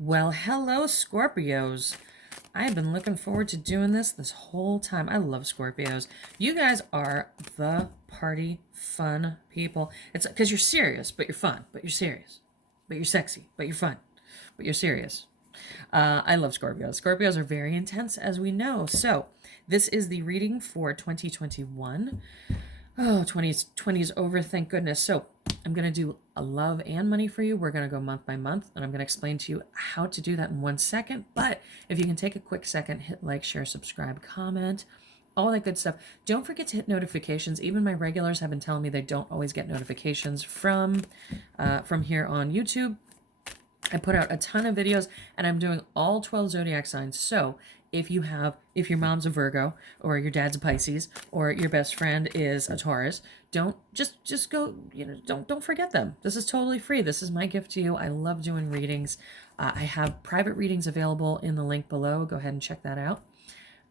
Well, hello, Scorpios. I've been looking forward to doing this whole time. I love Scorpios. You guys are the party fun people. It's because you're serious, but you're fun, but you're serious, but you're sexy, but you're fun, but you're serious. I love Scorpios. Scorpios are very intense, as we know. So, this is the reading for 2021. Oh, 2020 is over, thank goodness. So I'm going to do a love and money for you. We're going to go month by month, and I'm going to explain to you how to do that in 1 second. But if you can take a quick second, hit like, share, subscribe, comment, all that good stuff. Don't forget to hit notifications. Even my regulars have been telling me they don't always get notifications from here on YouTube. I put out a ton of videos, and I'm doing all 12 zodiac signs. So if your mom's a Virgo, or your dad's a Pisces, or your best friend is a Taurus, don't just go, don't forget them. This is totally free. This is my gift to you. I love doing readings. I have private readings available in the link below. Go ahead and check that out.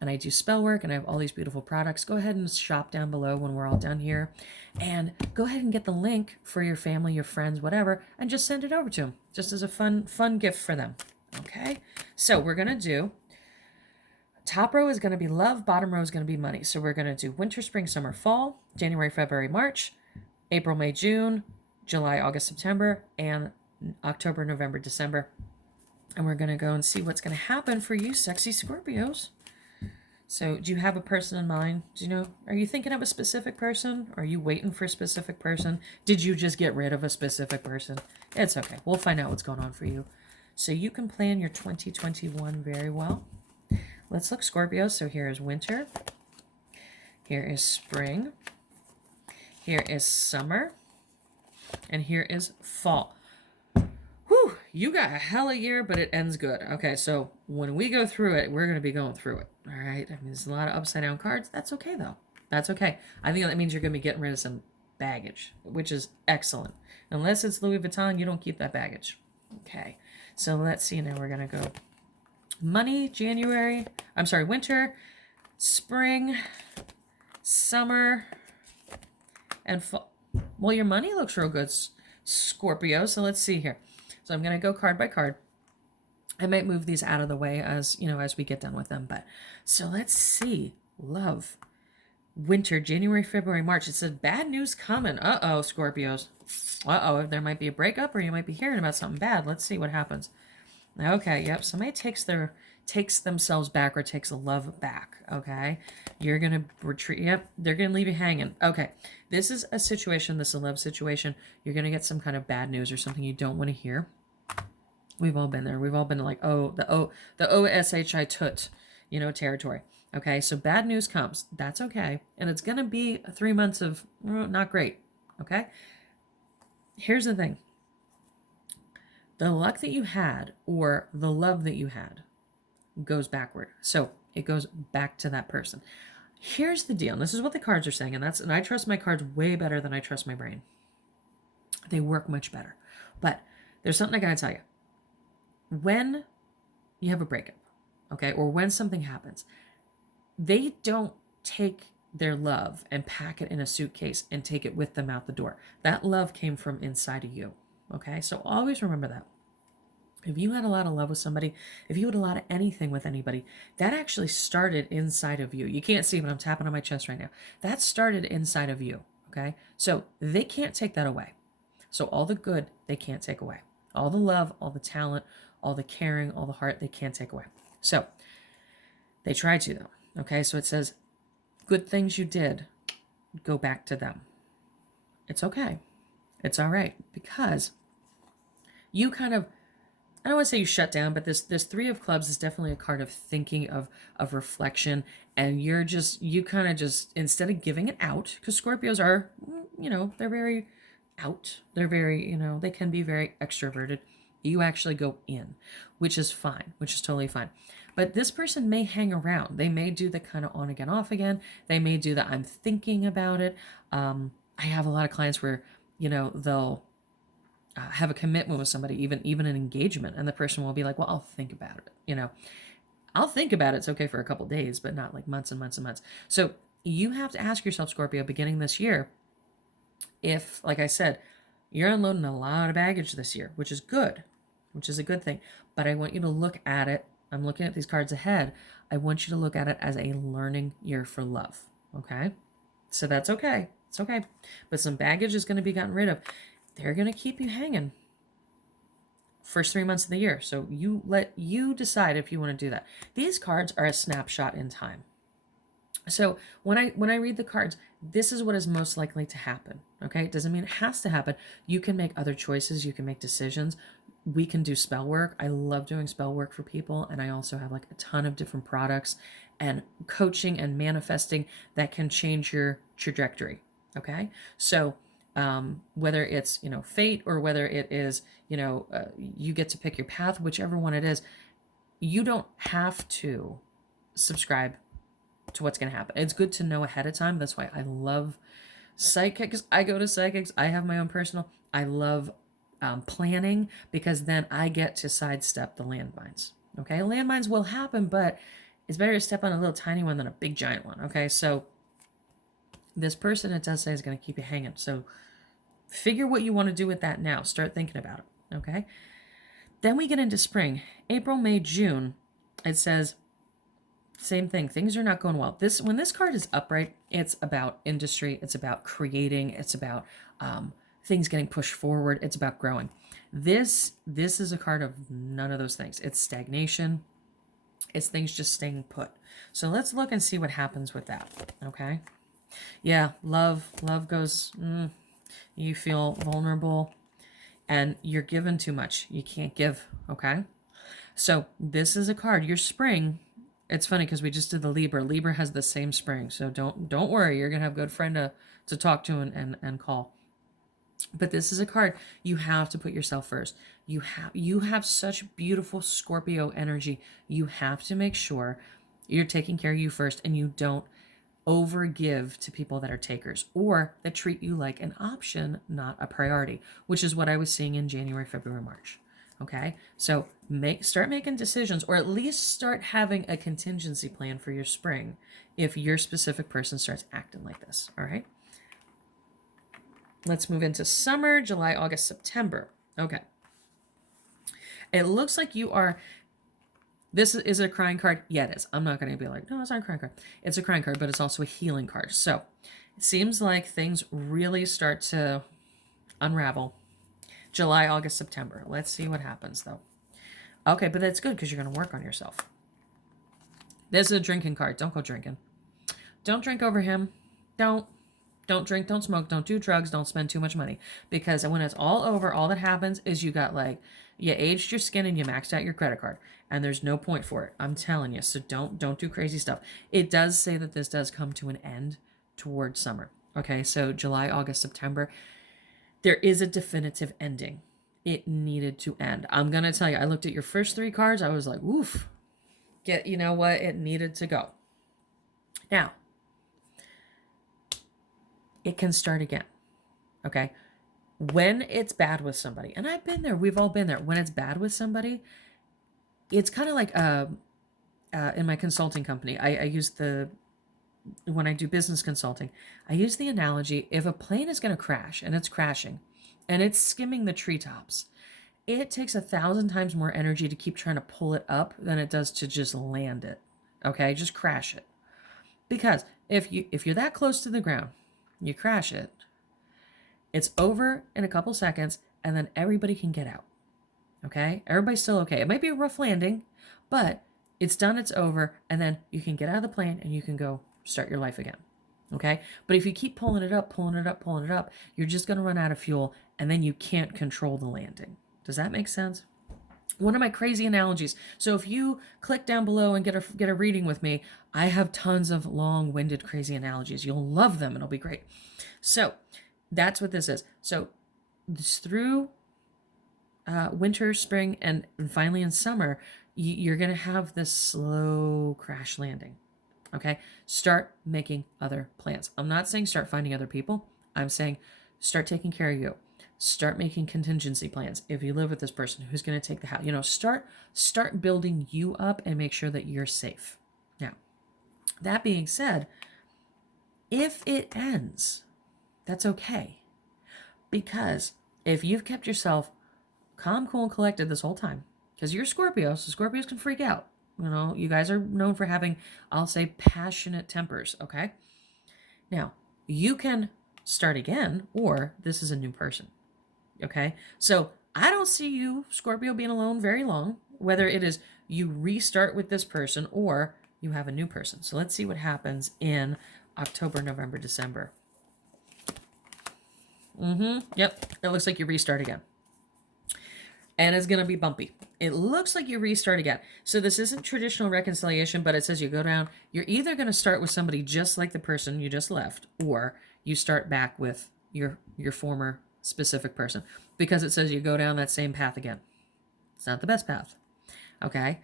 And I do spell work, and I have all these beautiful products. Go ahead and shop down below when we're all done here. And go ahead and get the link for your family, your friends, whatever, and just send it over to them, just as a fun gift for them. Okay? So we're going to do, top row is going to be love, bottom row is going to be money. So we're going to do winter, spring, summer, fall, January, February, March, April, May, June, July, August, September, and October, November, December. And we're going to go and see what's going to happen for you sexy Scorpios. So do you have a person in mind? Are you thinking of a specific person? Are you waiting for a specific person? Did you just get rid of a specific person? It's okay. We'll find out what's going on for you. So you can plan your 2021 very well. Let's look, Scorpio. So here is winter. Here is spring. Here is summer. And here is fall. Whew, you got a hell of a year, but it ends good. Okay, so when we go through it, we're going to be going through it. All right? I mean, there's a lot of upside down cards. That's okay, though. That's okay. I think that means you're going to be getting rid of some baggage, which is excellent. Unless it's Louis Vuitton, you don't keep that baggage. Okay, so let's see. Now we're going to go money, winter, spring, summer, and fall. Well, your money looks real good, Scorpio, so let's see here. So I'm going to go card by card. I might move these out of the way as we get done with them. But so let's see. Love. Winter, January, February, March. It says bad news coming. Uh-oh, Scorpios. Uh-oh, there might be a breakup, or you might be hearing about something bad. Let's see what happens. Okay, yep. Somebody takes themselves back, or takes a love back. Okay. You're going to retreat. Yep. They're going to leave you hanging. Okay. This is a situation. This is a love situation. You're going to get some kind of bad news or something you don't want to hear. We've all been there. We've all been like, the OSHI toot, territory. Okay, so bad news comes. That's okay. And it's going to be 3 months of not great. Okay? Here's the thing. The luck that you had, or the love that you had, goes backward. So it goes back to that person. Here's the deal. And this is what the cards are saying. And I trust my cards way better than I trust my brain. They work much better. But there's something I got to tell you. When you have a breakup, okay, or when something happens, they don't take their love and pack it in a suitcase and take it with them out the door. That love came from inside of you, okay? So always remember that. If you had a lot of love with somebody, if you had a lot of anything with anybody, that actually started inside of you. You can't see, but I'm tapping on my chest right now. That started inside of you, okay? So they can't take that away. So all the good, they can't take away. All the love, all the talent, all the caring, all the heart, they can't take away. So they try to, though. Okay, so it says, good things you did, go back to them. It's okay. It's all right. Because you kind of, I don't want to say you shut down, but this Three of Clubs is definitely a card of thinking, of reflection. And you kind of just, instead of giving it out, because Scorpios are, they're very out. They're very, they can be very extroverted. You actually go in, which is fine, which is totally fine. But this person may hang around. They may do the kind of on again, off again. They may do the I'm thinking about it. I have a lot of clients where, they'll have a commitment with somebody, even an engagement, and the person will be like, well, I'll think about it. I'll think about it. It's okay for a couple days, but not like months and months and months. So you have to ask yourself, Scorpio, beginning this year, if, like I said, you're unloading a lot of baggage this year, which is good, which is a good thing. But I want you to look at it. I'm looking at these cards ahead. I want you to look at it as a learning year for love. Okay? So that's okay. It's okay. But some baggage is going to be gotten rid of. They're going to keep you hanging first 3 months of the year. So you decide if you want to do that. These cards are a snapshot in time. So when I read the cards, this is what is most likely to happen. Okay? It doesn't mean it has to happen. You can make other choices. You can make decisions. We can do spell work. I love doing spell work for people. And I also have like a ton of different products and coaching and manifesting that can change your trajectory. Okay? So whether it's, fate, or whether it is, you get to pick your path, whichever one it is, you don't have to subscribe to what's going to happen. It's good to know ahead of time. That's why I love psychics. I go to psychics. I have my own personal. I love planning, because then I get to sidestep the landmines. Okay, landmines will happen, but it's better to step on a little tiny one than a big giant one. Okay, so this person, it does say, is going to keep you hanging. So figure what you want to do with that now. Start thinking about it. Okay, then we get into spring, April, May, June. It says same thing. Things are not going well. When this card is upright, it's about industry. It's about creating. It's about things getting pushed forward. It's about growing. This is a card of none of those things. It's stagnation. It's things just staying put. So let's look and see what happens with that. Okay. Yeah. Love goes, you feel vulnerable and you're given too much. You can't give. Okay. So this is a card, your spring. It's funny because we just did the Libra. Libra has the same spring. So don't worry. You're going to have a good friend to talk to and call. But this is a card. You have to put yourself first. You have such beautiful Scorpio energy. You have to make sure you're taking care of you first, and you don't overgive to people that are takers or that treat you like an option, not a priority, which is what I was seeing in January, February, March. Okay, so start making decisions, or at least start having a contingency plan for your spring if your specific person starts acting like this. All right, let's move into summer, July, August, September. Okay, it looks like you are. This is a crying card. Yeah, it is. I'm not going to be like, no, it's not a crying card. It's a crying card, but it's also a healing card. So it seems like things really start to unravel July, August, September. Let's see what happens, though. Okay, but that's good because you're going to work on yourself. This is a drinking card. Don't go drinking. Don't drink over him. Don't drink, don't smoke, don't do drugs, don't spend too much money. Because when it's all over, all that happens is you aged your skin and you maxed out your credit card. And there's no point for it. I'm telling you. So don't do crazy stuff. It does say that this does come to an end towards summer. Okay, so July, August, September. There is a definitive ending. It needed to end. I'm going to tell you, I looked at your first 3 cards. I was like, oof. You know what? It needed to go. Now, it can start again. Okay? When it's bad with somebody, and I've been there, we've all been there. When it's bad with somebody, it's kind of like in my consulting company, I use when I do business consulting, I use the analogy, if a plane is going to crash and it's crashing and it's skimming the treetops, it takes 1,000 times more energy to keep trying to pull it up than it does to just land it. Okay, just crash it. Because if you're that close to the ground, you crash it, it's over in a couple seconds, and then everybody can get out. Okay, everybody's still okay. It might be a rough landing, but it's done, it's over, and then you can get out of the plane and you can go start your life again. Okay, but if you keep pulling it up, you're just going to run out of fuel, and then you can't control the landing. Does that make sense? One of my crazy analogies. So if you click down below and get a reading with me, I have tons of long-winded crazy analogies. You'll love them. It'll be great. So that's what this is. So this through winter, spring, and finally in summer, you're going to have this slow crash landing. Okay? Start making other plans. I'm not saying start finding other people. I'm saying start taking care of you. Start making contingency plans. If you live with this person, who's going to take the house? Start building you up and make sure that you're safe. Now, that being said, if it ends, that's okay. Because if you've kept yourself calm, cool, and collected this whole time. Because you're Scorpio, so Scorpios can freak out. You know, you guys are known for having, I'll say, passionate tempers, okay? Now, you can start again, or this is a new person, okay? So I don't see you, Scorpio, being alone very long, whether it is you restart with this person or you have a new person. So let's see what happens in October, November, December. Yep, it looks like you restart again. And it's going to be bumpy. It looks like you restart again. So this isn't traditional reconciliation, but it says you go down. You're either going to start with somebody just like the person you just left, or you start back with your former specific person, because it says you go down that same path again. It's not the best path. Okay.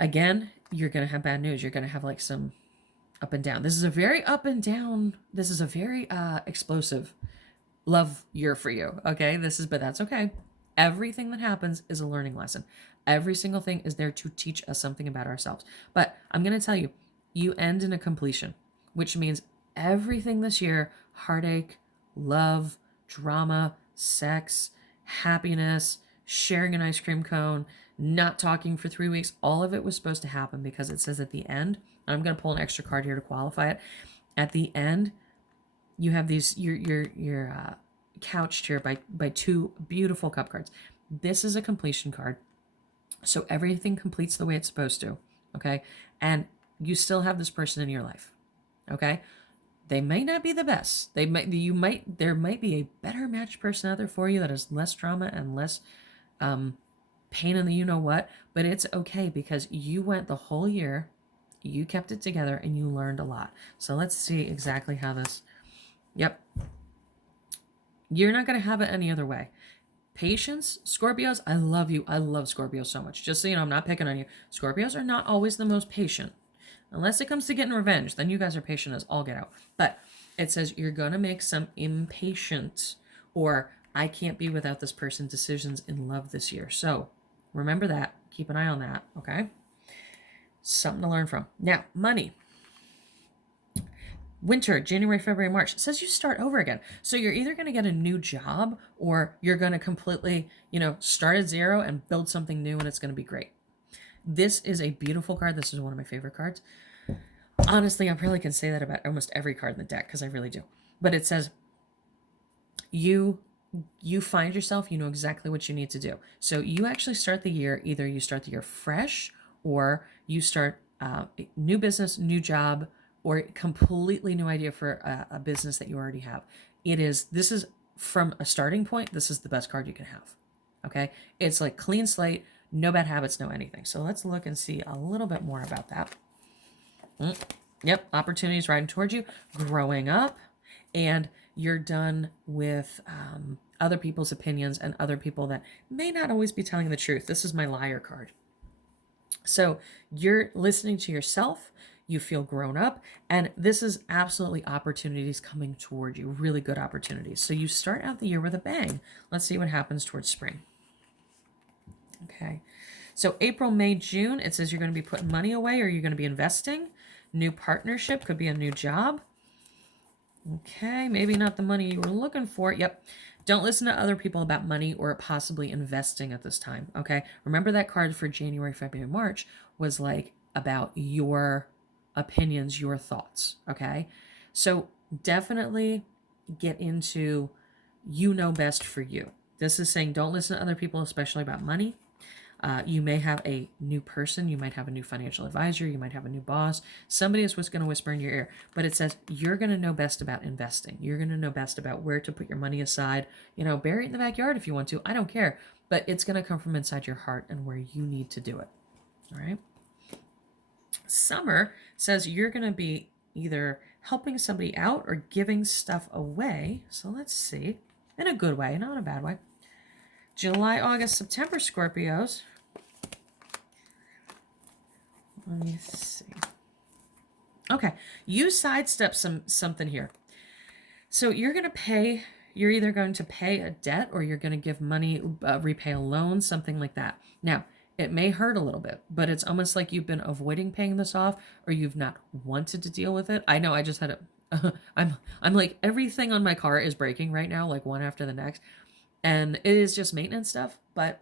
Again, you're going to have bad news. You're going to have like some up and down. This is a very up and down. This is a very explosive love year for you. Okay. But that's okay. Everything that happens is a learning lesson. Every single thing is there to teach us something about ourselves. But I'm going to tell you, you end in a completion, which means everything this year, heartache, love, drama, sex, happiness, sharing an ice cream cone, not talking for 3 weeks, all of it was supposed to happen because it says at the end, and I'm going to pull an extra card here to qualify it. At the end, you have these, you're couched here by two beautiful cup cards. This is a completion card. So everything completes the way it's supposed to. Okay. And you still have this person in your life. Okay. They may not be the best. There might be a better match person out there for you that has less drama and less pain in the you know what, but it's okay because you went the whole year, you kept it together, and you learned a lot. So let's see exactly how this. Yep. You're not going to have it any other way. Patience, Scorpios, I love you. I love Scorpios so much. Just so you know, I'm not picking on you. Scorpios are not always the most patient. Unless it comes to getting revenge, then you guys are patient as all get out. But it says you're going to make some impatient or I can't be without this person decisions in love this year. So remember that. Keep an eye on that, okay? Something to learn from. Now, money. Winter, January, February, March. It says you start over again. So you're either going to get a new job or you're going to completely, start at zero and build something new and it's going to be great. This is a beautiful card. This is one of my favorite cards. Honestly, I probably can say that about almost every card in the deck because I really do. But it says you find yourself, you know exactly what you need to do. So you actually start the year, either you start the year fresh or you start new business, new job, or completely new idea for a business that you already have. This is from a starting point, this is the best card you can have. Okay? It's like clean slate, no bad habits, no anything. So let's look and see a little bit more about that. Yep, opportunities riding towards you, growing up, and you're done with other people's opinions and other people that may not always be telling the truth. This is my liar card. So you're listening to yourself, you feel grown up, and this is absolutely opportunities coming toward you, really good opportunities. So you start out the year with a bang. Let's see what happens towards spring. Okay, so April, May, June, it says you're going to be putting money away or you're going to be investing. New partnership, could be a new job. Okay, maybe not the money you were looking for. Yep. Don't listen to other people about money or possibly investing at this time, okay? Remember that card for January, February, March was like about your opinions, your thoughts, okay? So definitely get into you know best for you. This is saying don't listen to other people, especially about money. You may have a new person. You might have a new financial advisor. You might have a new boss. Somebody is what's going to whisper in your ear. But it says you're going to know best about investing. You're going to know best about where to put your money aside. Bury it in the backyard if you want to. I don't care. But it's going to come from inside your heart and where you need to do it. All right? Summer says you're going to be either helping somebody out or giving stuff away. So let's see. In a good way, not a bad way. July, August, September, Scorpios. Let me see. Okay, you sidestep something here. So you're either going to pay a debt or you're going to give money, repay a loan, something like that. Now, it may hurt a little bit, but it's almost like you've been avoiding paying this off or you've not wanted to deal with it. I know I just had I'm like everything on my car is breaking right now, like one after the next. And it is just maintenance stuff. but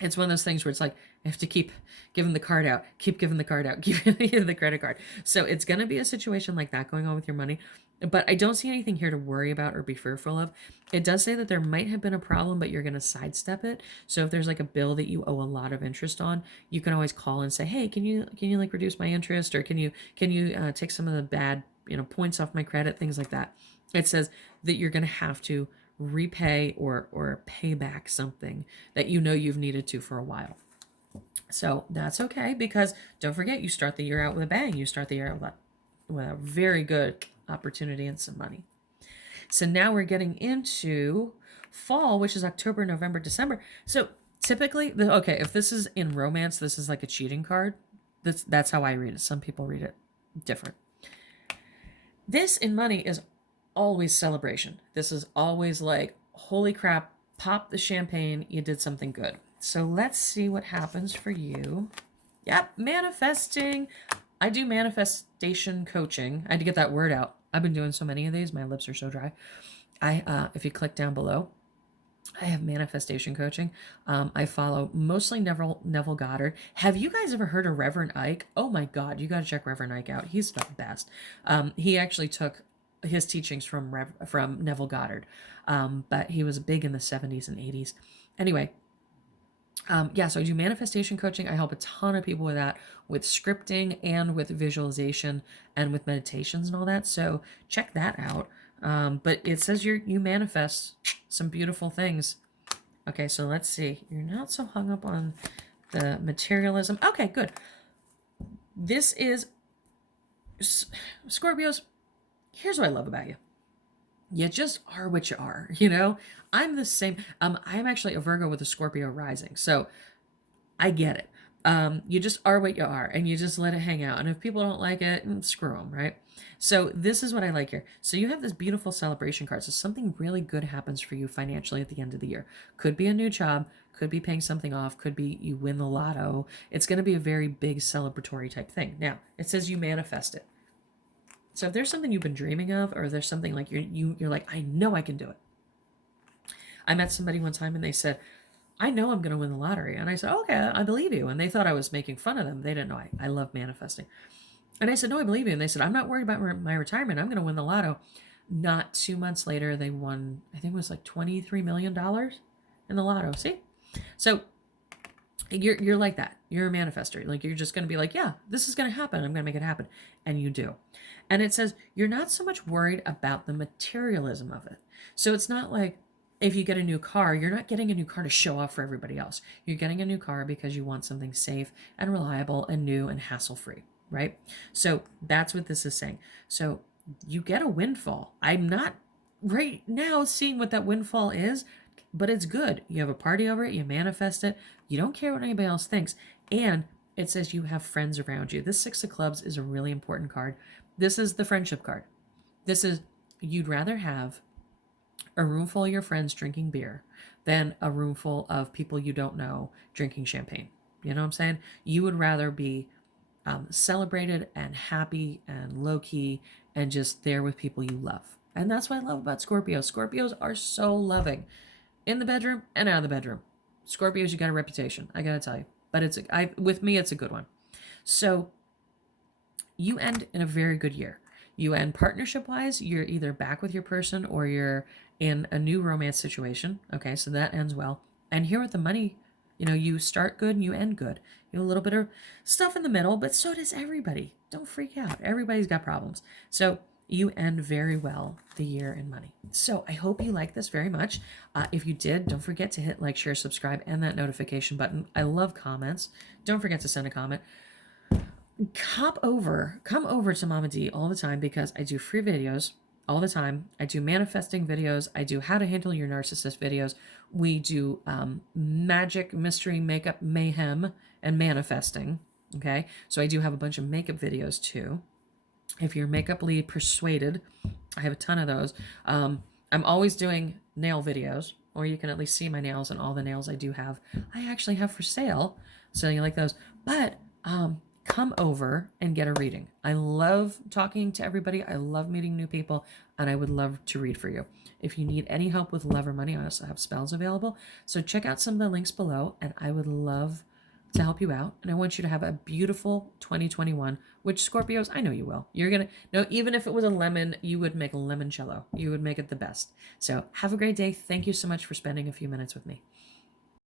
it's one of those things where it's like, I have to keep giving the card out, keep giving the card out, keep giving the credit card. So it's going to be a situation like that going on with your money. But I don't see anything here to worry about or be fearful of. It does say that there might have been a problem, but you're going to sidestep it. So if there's like a bill that you owe a lot of interest on, you can always call and say, hey, can you like reduce my interest, or can you take some of the bad points off my credit, things like that. It says that you're going to have to repay or pay back something that you've needed to for a while. So that's okay, because don't forget, you start the year out with a bang. You start the year out with a very good opportunity and some money. So now we're getting into fall, which is October, November, December. So typically, if this is in romance, this is like a cheating card. That's how I read it. Some people read it different. This in money is always celebration. This is always like, holy crap, pop the champagne, you did something good. So let's see what happens for you. Yep, manifesting. I do manifestation coaching. I had to get that word out. I've been doing so many of these. My lips are so dry. If you click down below, I have manifestation coaching. I follow mostly Neville Goddard. Have you guys ever heard of Reverend Ike? Oh my God, you got to check Reverend Ike out. He's the best. He actually took his teachings from Neville Goddard, but he was big in the 70s and 80s. Anyway, so I do manifestation coaching. I help a ton of people with that, with scripting and with visualization and with meditations and all that. So check that out. But it says you manifest some beautiful things. Okay, so let's see. You're not so hung up on the materialism. Okay, good. This is Scorpios. Here's what I love about you. You just are what you are, I'm the same. I'm actually a Virgo with a Scorpio rising, so I get it. You just are what you are, and you just let it hang out. And if people don't like it, screw them, right? So this is what I like here. So you have this beautiful celebration card. So something really good happens for you financially at the end of the year. Could be a new job, could be paying something off, could be you win the lotto. It's going to be a very big celebratory type thing. Now, it says you manifest it. So if there's something you've been dreaming of, or there's something like you're like, I know I can do it. I met somebody one time and they said, I know I'm going to win the lottery. And I said, okay, I believe you. And they thought I was making fun of them. They didn't know I love manifesting. And I said, no, I believe you. And they said, I'm not worried about my retirement. I'm going to win the lotto. Not 2 months later, they won, I think it was like $23 million in the lotto. See? So you're like that. You're a manifester. Like, you're just going to be like, yeah, this is going to happen. I'm going to make it happen. And you do. And it says you're not so much worried about the materialism of it. So it's not like, if you get a new car, you're not getting a new car to show off for everybody else. You're getting a new car because you want something safe and reliable and new and hassle-free, right? So that's what this is saying. So you get a windfall. I'm not right now seeing what that windfall is, but it's good. You have a party over it. You manifest it. You don't care what anybody else thinks. And it says you have friends around you. This Six of Clubs is a really important card. This is the friendship card. This is, you'd rather have a room full of your friends drinking beer than a room full of people you don't know drinking champagne. You know what I'm saying? You would rather be celebrated and happy and low-key and just there with people you love. And that's what I love about Scorpios. Scorpios are so loving in the bedroom and out of the bedroom. Scorpios, you got a reputation, I gotta tell you. But with me, it's a good one. So you end in a very good year. You end partnership-wise, you're either back with your person or you're in a new romance situation. Okay, so that ends well. And here with the money, you start good and you end good. You have a little bit of stuff in the middle, but so does everybody. Don't freak out. Everybody's got problems. So you end very well the year in money. So I hope you like this very much. If you did, don't forget to hit like, share, subscribe, and that notification button. I love comments. Don't forget to send a comment. Come over to Mama D all the time, because I do free videos all the time. I do manifesting videos. I do how to handle your narcissist videos. We do magic, mystery, makeup, mayhem, and manifesting. Okay, so I do have a bunch of makeup videos too. If you're makeuply persuaded, I have a ton of those. I'm always doing nail videos, or you can at least see my nails, and all the nails I do have, I actually have for sale. So you like those. But come over and get a reading. I love talking to everybody. I love meeting new people, and I would love to read for you. If you need any help with love or money, I also have spells available. So check out some of the links below, and I would love to help you out. And I want you to have a beautiful 2021, which Scorpios, I know you will. You're going to know, even if it was a lemon, you would make a limoncello. You would make it the best. So have a great day. Thank you so much for spending a few minutes with me.